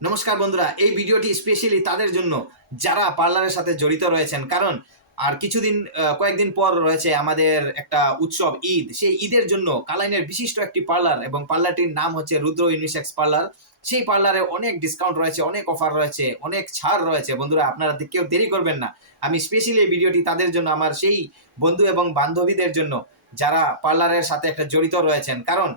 নমস্কার বন্ধুরা, এই ভিডিওটি স্পেশালি তাদের জন্য যারা পার্লারের সাথে জড়িত রয়েছেন। কারণ আর কিছুদিন কয়েকদিন পর রয়েছে আমাদের একটা উৎসব ঈদ। সেই ঈদের জন্য কালাইনের বিশিষ্ট একটি পার্লার এবং পার্লারটির নাম হচ্ছে রুদ্র ইউনিসেক্স পার্লার। সেই পার্লারে অনেক ডিসকাউন্ট রয়েছে, অনেক অফার রয়েছে, অনেক ছাড় রয়েছে। বন্ধুরা, আপনারা কেউ দেরি করবেন না। আমি স্পেশালি এই ভিডিওটি তাদের জন্য, আমার সেই বন্ধু এবং বান্ধবীদের জন্য যারা পার্লারের সাথে একটা জড়িত রয়েছেন। কারণ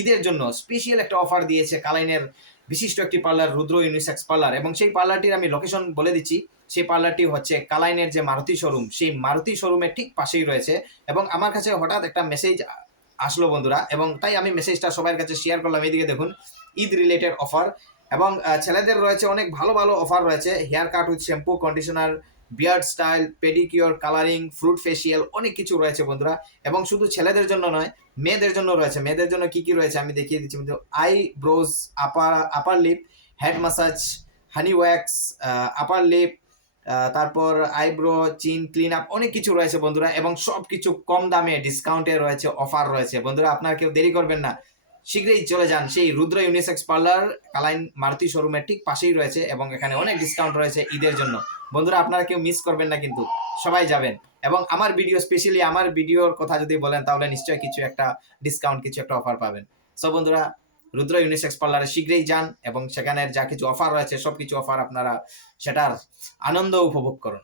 ঈদের জন্য স্পেশাল একটা অফার দিয়েছে কালাইনের বিশিষ্ট একটি পার্লার রুদ্র ইউনিসেক্স পার্লার। এবং সেই পার্লারটির আমি লোকেশন বলে দিচ্ছি। সেই পার্লারটি হচ্ছে কালাইনের যে মারুতি শোরুম, সেই মারুতি শোরুমের ঠিক পাশেই রয়েছে। এবং আমার কাছে হঠাৎ একটা মেসেজ আসলো বন্ধুরা, এবং তাই আমি মেসেজটা সবার কাছে শেয়ার করলাম। এইদিকে দেখুন, ঈদ রিলেটেড অফার। এবং ছেলেদের রয়েছে অনেক ভালো ভালো অফার রয়েছে। Hair cut with shampoo, conditioner, beard style, pedicure, colouring, fruit facial, অনেক কিছু রয়েছে বন্ধুরা। এবং শুধু ছেলেদের জন্য নয়, মেয়েদের জন্য রয়েছে। মেয়েদের জন্য কি কি রয়েছে আমি দেখিয়ে দিচ্ছি বন্ধু। Eyebrows, upper lip, head massage, honey wax, upper lip, তারপর আইব্রো, চিন ক্লিন আপ, অনেক কিছু রয়েছে বন্ধুরা। এবং সব কিছু কম দামে ডিসকাউন্টে রয়েছে, অফার রয়েছে বন্ধুরা। আপনারা কেউ দেরি করবেন না, শীঘ্রই চলে যান সেই রুদ্র ইউনিসেক্স পার্লার, কালাইন মারুতি শোরুমের ঠিক পাশেই রয়েছে। এবং এখানে অনেক ডিসকাউন্ট রয়েছে ঈদের জন্য বন্ধুরা। আপনারা কেউ মিস করবেন না কিন্তু, সবাই যাবেন। এবং আমার ভিডিও, স্পেশালি আমার ভিডিওর কথা যদি বলেন, তাহলে নিশ্চয়ই কিছু একটা ডিসকাউন্ট, কিছু একটা অফার পাবেন। সো বন্ধুরা, রুদ্র ইউনিসেক্স পার্লারে শীঘ্রই যান এবং সেখানের যা কিছু অফার রয়েছে, সব কিছু অফার আপনারা সেটার আনন্দ উপভোগ করুন।